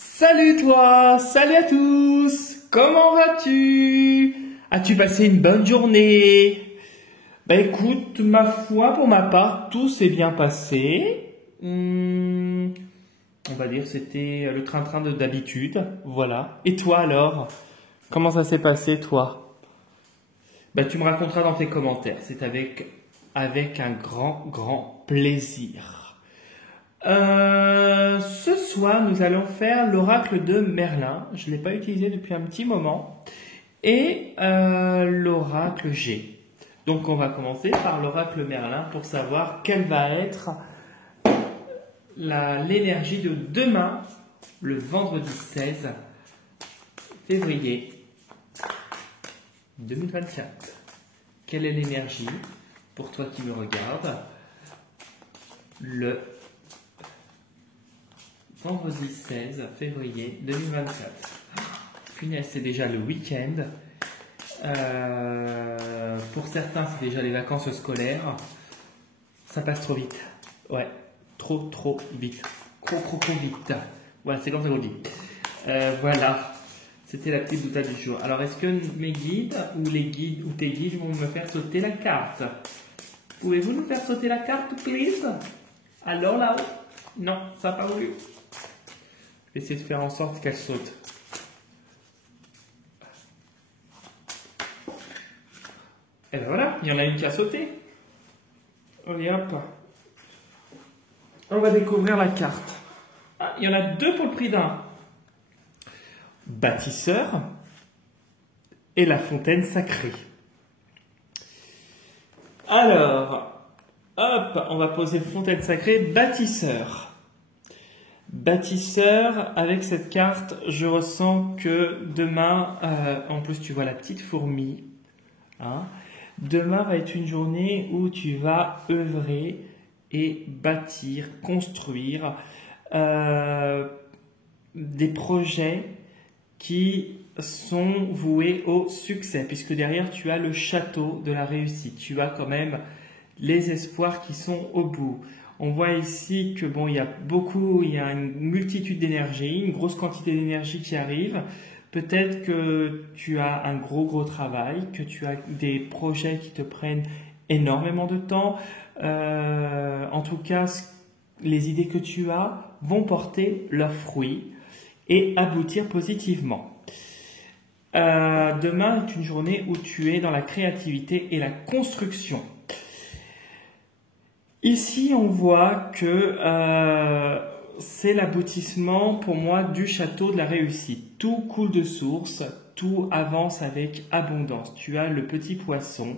Salut toi, salut à tous, comment vas-tu? As-tu passé une bonne journée? Bah écoute, ma foi, pour ma part, tout s'est bien passé. On va dire c'était le train-train d'habitude, voilà. Et toi alors? Comment ça s'est passé toi? Bah tu me raconteras dans tes commentaires, c'est avec un grand plaisir. Ce soir, nous allons faire l'oracle de Merlin. Je ne l'ai pas utilisé depuis un petit moment. Et l'oracle G. Donc, on va commencer par l'oracle Merlin pour savoir quelle va être l'énergie de demain, le vendredi 16 février 2024. Quelle est l'énergie pour toi qui me regardes le vendredi 16 février 2024. Punaise, c'est déjà le week-end. Pour certains, c'est déjà les vacances scolaires. Ça passe trop vite. Ouais, trop vite. Trop vite. Voilà, c'est comme ça qu'on dit. Voilà, c'était la petite boutade du jour. Alors, est-ce que mes guides ou tes guides vont me faire sauter la carte? Pouvez-vous nous faire sauter la carte, please? Alors là-haut? Non, ça n'a pas voulu. Je vais essayer de faire en sorte qu'elle saute. Et ben voilà, il y en a une qui a sauté. Allez hop. On va découvrir la carte. Ah, il y en a deux pour le prix d'un. Bâtisseur et la fontaine sacrée. Alors, hop, on va poser fontaine sacrée, bâtisseur. Bâtisseur, avec cette carte, je ressens que demain, en plus tu vois la petite fourmi, hein, demain va être une journée où tu vas œuvrer et bâtir, construire des projets qui sont voués au succès, puisque derrière tu as le château de la réussite, tu as quand même les espoirs qui sont au bout. On voit ici que bon, il y a une multitude d'énergie, une grosse quantité d'énergie qui arrive. Peut-être que tu as un gros travail, que tu as des projets qui te prennent énormément de temps. En tout cas, les idées que tu as vont porter leurs fruits et aboutir positivement. Demain est une journée où tu es dans la créativité et la construction. Ici, on voit que c'est l'aboutissement pour moi du château de la réussite. Tout coule de source, tout avance avec abondance. Tu as le petit poisson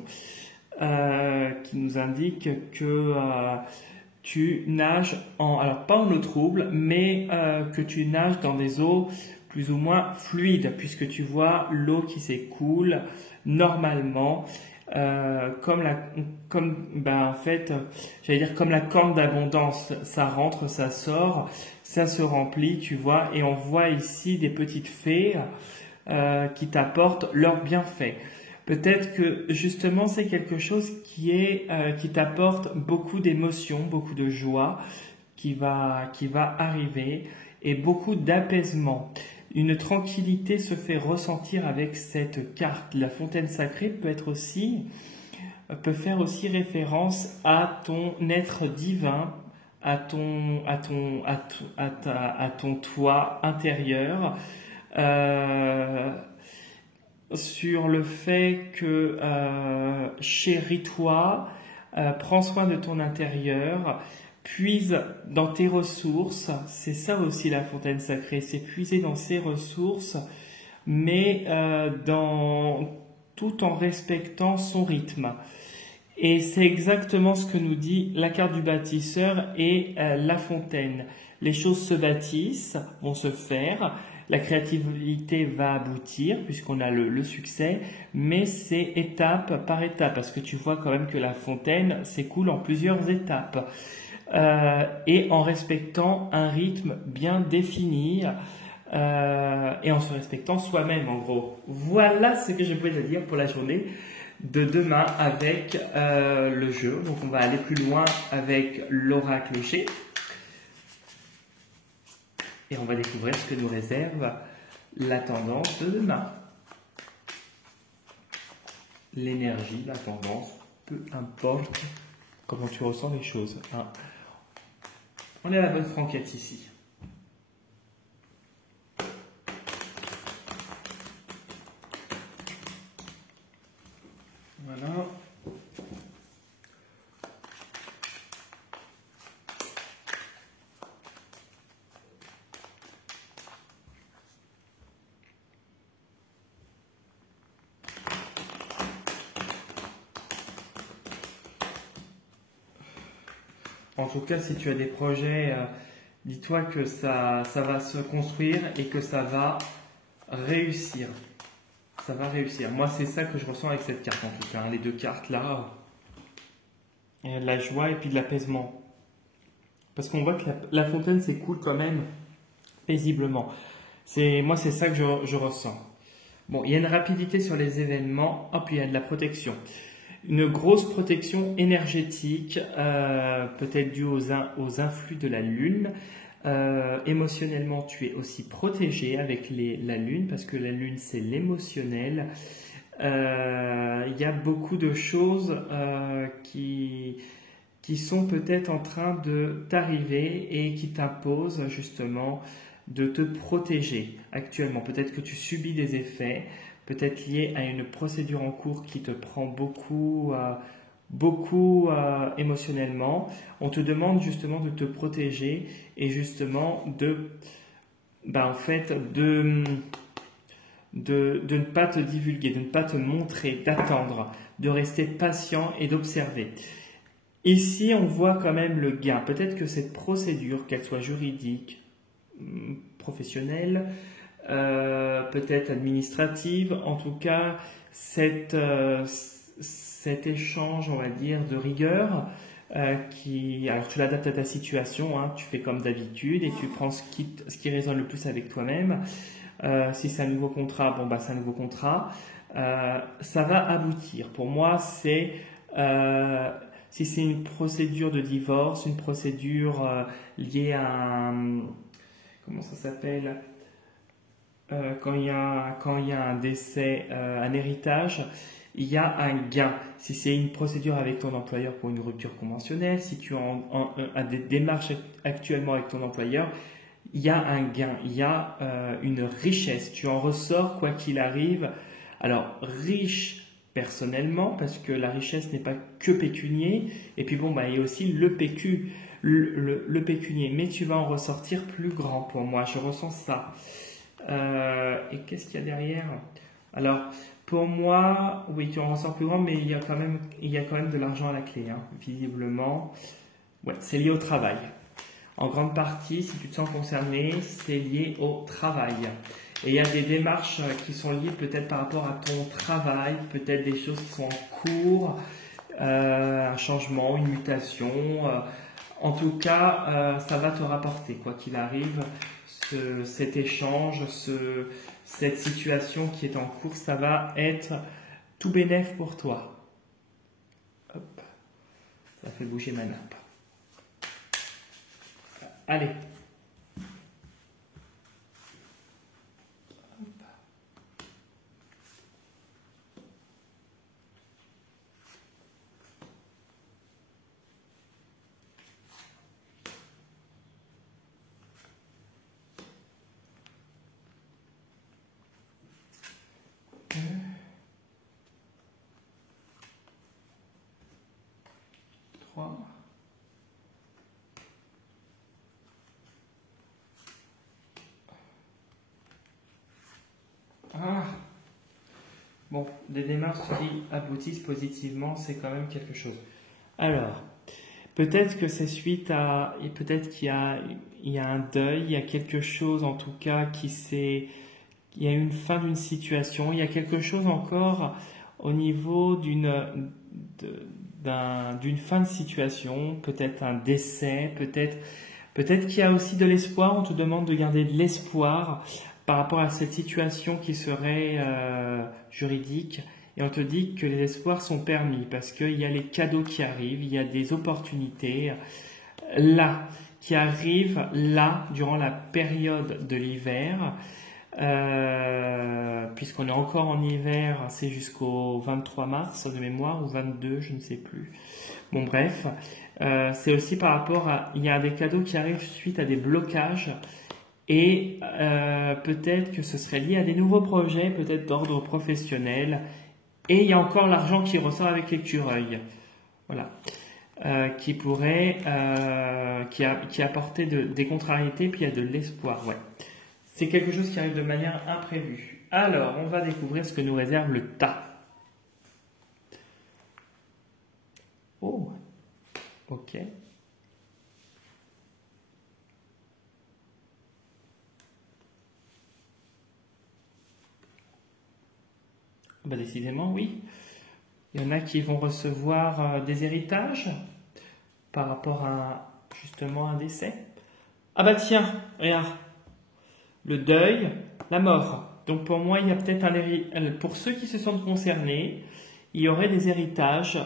qui nous indique que tu nages alors pas en eau trouble, mais que tu nages dans des eaux plus ou moins fluides, puisque tu vois l'eau qui s'écoule normalement. Comme la corne d'abondance, ça rentre, ça sort, ça se remplit, tu vois, et on voit ici des petites fées qui t'apportent leurs bienfaits. Peut-être que justement c'est quelque chose qui t'apporte beaucoup d'émotions, beaucoup de joie qui va arriver et beaucoup d'apaisement. Une tranquillité se fait ressentir avec cette carte. La fontaine sacrée peut faire aussi référence à ton être divin, à ton toi intérieur, sur le fait que chéris-toi, prends soin de ton intérieur. Puise dans tes ressources, c'est ça aussi la fontaine sacrée, c'est puiser dans ses ressources, mais tout en respectant son rythme. Et c'est exactement ce que nous dit la carte du bâtisseur et la fontaine. Les choses se bâtissent, vont se faire, la créativité va aboutir puisqu'on a le succès, mais c'est étape par étape, parce que tu vois quand même que la fontaine s'écoule en plusieurs étapes. Et en respectant un rythme bien défini et en se respectant soi-même en gros. Voilà ce que je pouvais te dire pour la journée de demain avec le jeu. Donc on va aller plus loin avec l'oracle G. Et on va découvrir ce que nous réserve la tendance de demain. L'énergie, la tendance, peu importe comment tu ressens les choses. Hein. On est à la bonne franquette ici. Voilà. En tout cas, si tu as des projets, dis-toi que ça va se construire et que ça va réussir. Ça va réussir. Moi, c'est ça que je ressens avec cette carte en tout cas. Hein. Les deux cartes là, il y a de la joie et puis de l'apaisement. Parce qu'on voit que la fontaine s'écoule quand même paisiblement. Moi, c'est ça que je ressens. Bon, il y a une rapidité sur les événements. Hop, il y a de la protection. Une grosse protection énergétique, peut-être due aux influx de la Lune. Émotionnellement, tu es aussi protégé avec la Lune, parce que la Lune, c'est l'émotionnel. Il y a beaucoup de choses qui sont peut-être en train de t'arriver et qui t'imposent justement de te protéger actuellement. Peut-être que tu subis des effets, peut-être liés à une procédure en cours qui te prend beaucoup émotionnellement. On te demande justement de te protéger et justement de ne pas te divulguer, de ne pas te montrer, d'attendre, de rester patient et d'observer. Ici, on voit quand même le gain. Peut-être que cette procédure, qu'elle soit juridique, professionnelle, peut-être administrative, en tout cas, cet échange, on va dire, de rigueur, alors tu l'adaptes à ta situation, hein, tu fais comme d'habitude et tu prends ce qui résonne le plus avec toi-même. Si c'est un nouveau contrat, bon, c'est un nouveau contrat. Ça va aboutir. Pour moi, si c'est une procédure de divorce, une procédure liée à comment ça s'appelle, quand il y a un décès, un héritage, il y a un gain. Si c'est une procédure avec ton employeur pour une rupture conventionnelle, si tu as des démarches actuellement avec ton employeur, il y a un gain, il y a une richesse. Tu en ressors quoi qu'il arrive. Alors, riche personnellement, parce que la richesse n'est pas que pécunier. Et puis bon, il y a aussi le pécunier. Mais tu vas en ressortir plus grand pour moi. Je ressens ça. Et qu'est-ce qu'il y a derrière? Alors, pour moi, oui, tu en ressors plus grand, mais il y a quand même de l'argent à la clé, hein, visiblement. Ouais, c'est lié au travail. En grande partie, si tu te sens concerné, c'est lié au travail. Et il y a des démarches qui sont liées peut-être par rapport à ton travail, peut-être des choses qui sont en cours, un changement, une mutation. En tout cas, ça va te rapporter, quoi qu'il arrive, cet échange, cette situation qui est en cours, ça va être tout bénef pour toi. Hop, ça fait bouger ma nappe. Allez. Bon, des démarches qui aboutissent positivement, c'est quand même quelque chose. Alors, peut-être que c'est suite à... Et peut-être qu'il y a un deuil, il y a quelque chose en tout cas il y a une fin d'une situation, il y a quelque chose encore au niveau d'une fin de situation, peut-être un décès, peut-être qu'il y a aussi de l'espoir, on te demande de garder de l'espoir par rapport à cette situation qui serait juridique, et on te dit que les espoirs sont permis parce qu'il y a les cadeaux qui arrivent, il y a des opportunités là, qui arrive là, durant la période de l'hiver, puisqu'on est encore en hiver, c'est jusqu'au 23 mars de mémoire, ou 22, je ne sais plus. Bon bref, c'est aussi par rapport à, il y a des cadeaux qui arrivent suite à des blocages, et peut-être que ce serait lié à des nouveaux projets, peut-être d'ordre professionnel, et il y a encore l'argent qui ressort avec l'écureuil, voilà, qui pourrait, qui apportait des contrariétés, puis il y a de l'espoir, ouais. C'est quelque chose qui arrive de manière imprévue. Alors, on va découvrir ce que nous réserve le tas. Oh, ok. Bah, décidément, oui. Il y en a qui vont recevoir des héritages par rapport à justement un décès. Ah bah tiens, regarde. Le deuil, la mort. Donc pour moi, il y a peut-être pour ceux qui se sentent concernés, il y aurait des héritages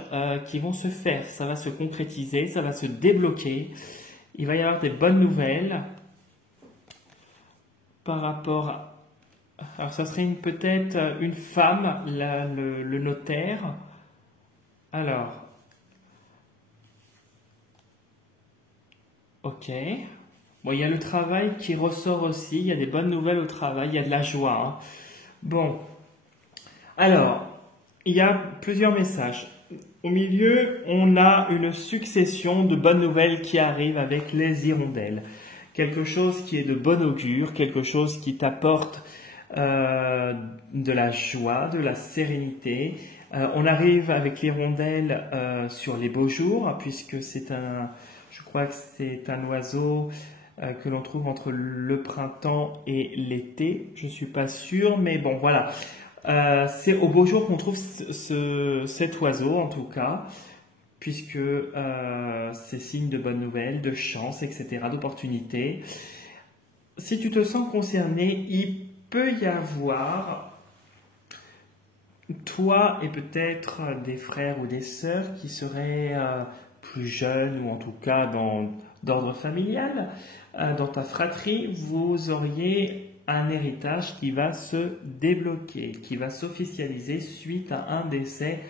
qui vont se faire. Ça va se concrétiser, ça va se débloquer. Il va y avoir des bonnes nouvelles par rapport à... Alors ça serait peut-être une femme, le notaire. Alors, ok. Bon, il y a le travail qui ressort aussi, il y a des bonnes nouvelles au travail, il y a de la joie, hein. Bon, alors, il y a plusieurs messages. Au milieu, on a une succession de bonnes nouvelles qui arrivent avec les hirondelles. Quelque chose qui est de bon augure, quelque chose qui t'apporte de la joie, de la sérénité. On arrive avec l'hirondelle sur les beaux jours, puisque je crois que c'est un oiseau que l'on trouve entre le printemps et l'été. Je ne suis pas sûr, mais bon, voilà. C'est au beau jour qu'on trouve cet oiseau, en tout cas, puisque c'est signe de bonnes nouvelles, de chance, etc., d'opportunités. Si tu te sens concerné, il peut y avoir toi et peut-être des frères ou des sœurs qui seraient plus jeunes, ou en tout cas d'ordre familial. Dans ta fratrie, vous auriez un héritage qui va se débloquer, qui va s'officialiser suite à un décès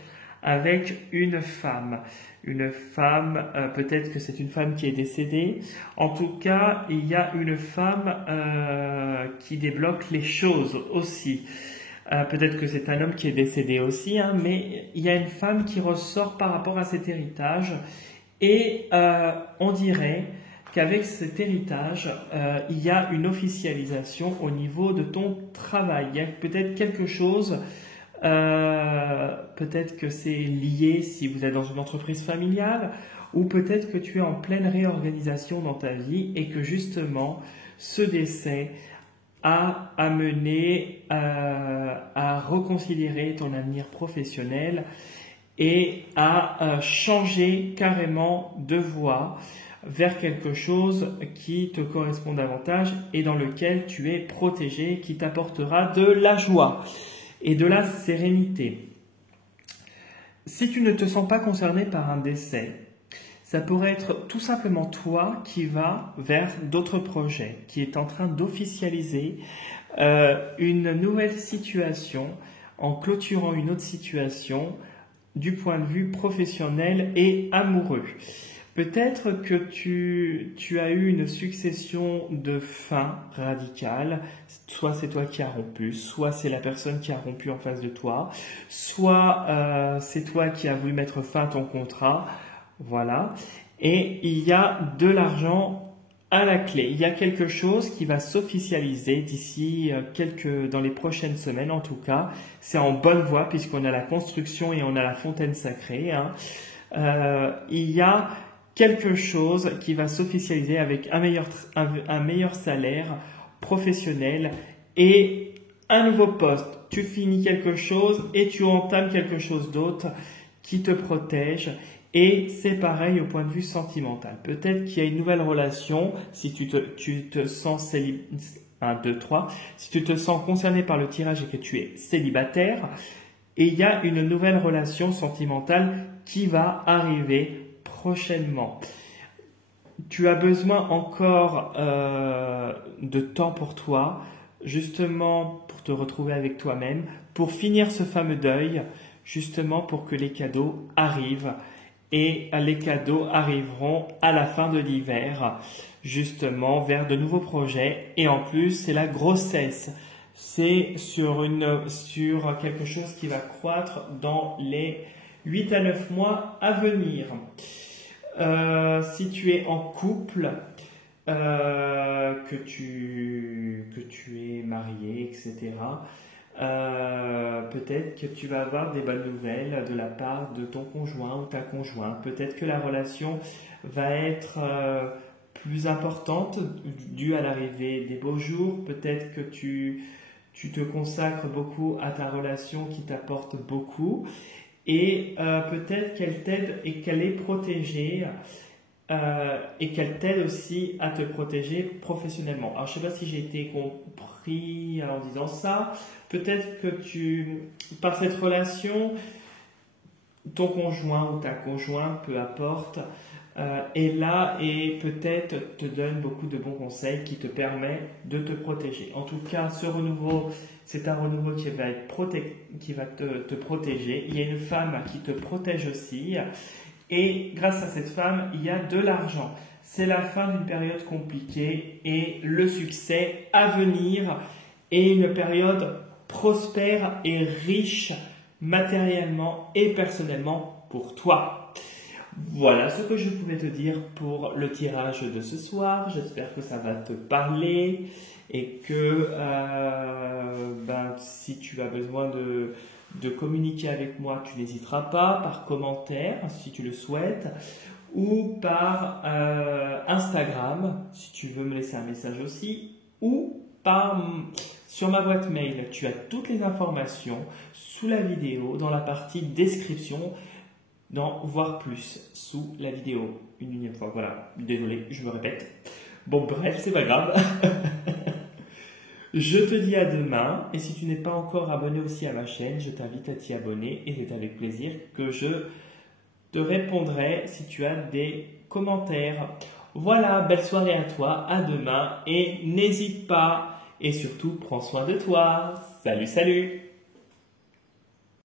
avec une femme. Une femme, peut-être que c'est une femme qui est décédée. En tout cas, il y a une femme qui débloque les choses aussi. Peut-être que c'est un homme qui est décédé aussi, hein, mais il y a une femme qui ressort par rapport à cet héritage. Et on dirait qu'avec cet héritage, il y a une officialisation au niveau de ton travail. Il y a peut-être quelque chose, peut-être que c'est lié si vous êtes dans une entreprise familiale, ou peut-être que tu es en pleine réorganisation dans ta vie et que justement ce décès a amené à reconsidérer ton avenir professionnel et à changer carrément de voie vers quelque chose qui te correspond davantage et dans lequel tu es protégé, qui t'apportera de la joie et de la sérénité. Si tu ne te sens pas concerné par un décès, ça pourrait être tout simplement toi qui vas vers d'autres projets, qui est en train d'officialiser une nouvelle situation en clôturant une autre situation du point de vue professionnel et amoureux. Peut-être que tu as eu une succession de fins radicales, soit c'est toi qui as rompu, soit c'est la personne qui a rompu en face de toi, soit c'est toi qui as voulu mettre fin à ton contrat, voilà. Et il y a de l'argent à la clé. Il y a quelque chose qui va s'officialiser d'ici dans les prochaines semaines en tout cas. C'est en bonne voie puisqu'on a la construction et on a la fontaine sacrée, hein. Il y a quelque chose qui va s'officialiser avec un meilleur salaire professionnel et un nouveau poste. Tu finis quelque chose et tu entames quelque chose d'autre qui te protège. Et c'est pareil au point de vue sentimental. Peut-être qu'il y a une nouvelle relation si tu te sens si tu te sens concerné par le tirage et que tu es célibataire. Et il y a une nouvelle relation sentimentale qui va arriver prochainement. tu as besoin encore de temps pour toi, justement pour te retrouver avec toi-même, pour finir ce fameux deuil, justement pour que les cadeaux arrivent. Et les cadeaux arriveront à la fin de l'hiver, justement vers de nouveaux projets. Et en plus, c'est la grossesse. C'est sur quelque chose qui va croître dans les 8 à 9 mois à venir. Si tu es en couple, que tu es marié, etc., peut-être que tu vas avoir des bonnes nouvelles de la part de ton conjoint ou ta conjointe. Peut-être que la relation va être plus importante due à l'arrivée des beaux jours. Peut-être que tu te consacres beaucoup à ta relation qui t'apporte beaucoup. Et peut-être qu'elle t'aide et qu'elle est protégée et qu'elle t'aide aussi à te protéger professionnellement. Alors, je ne sais pas si j'ai été compris en disant ça. Peut-être que par cette relation, ton conjoint ou ta conjointe, peu importe, est là et peut-être te donne beaucoup de bons conseils qui te permettent de te protéger. En tout cas, ce renouveau, c'est un renouveau qui va te protéger. Il y a une femme qui te protège aussi. Et grâce à cette femme, il y a de l'argent. C'est la fin d'une période compliquée et le succès à venir est une période prospère et riche matériellement et personnellement pour toi. Voilà ce que je pouvais te dire pour le tirage de ce soir. J'espère que ça va te parler et que si tu as besoin de communiquer avec moi, tu n'hésiteras pas par commentaire si tu le souhaites ou par Instagram si tu veux me laisser un message aussi ou sur ma boîte mail. Tu as toutes les informations sous la vidéo dans la partie description, dans voir plus sous la vidéo. Une énième fois, voilà, désolé, je me répète. Bon bref, c'est pas grave. Je te dis à demain, et si tu n'es pas encore abonné aussi à ma chaîne, je t'invite à t'y abonner et c'est avec plaisir que je te répondrai si tu as des commentaires. Voilà, belle soirée à toi, à demain et n'hésite pas et surtout prends soin de toi. Salut, salut!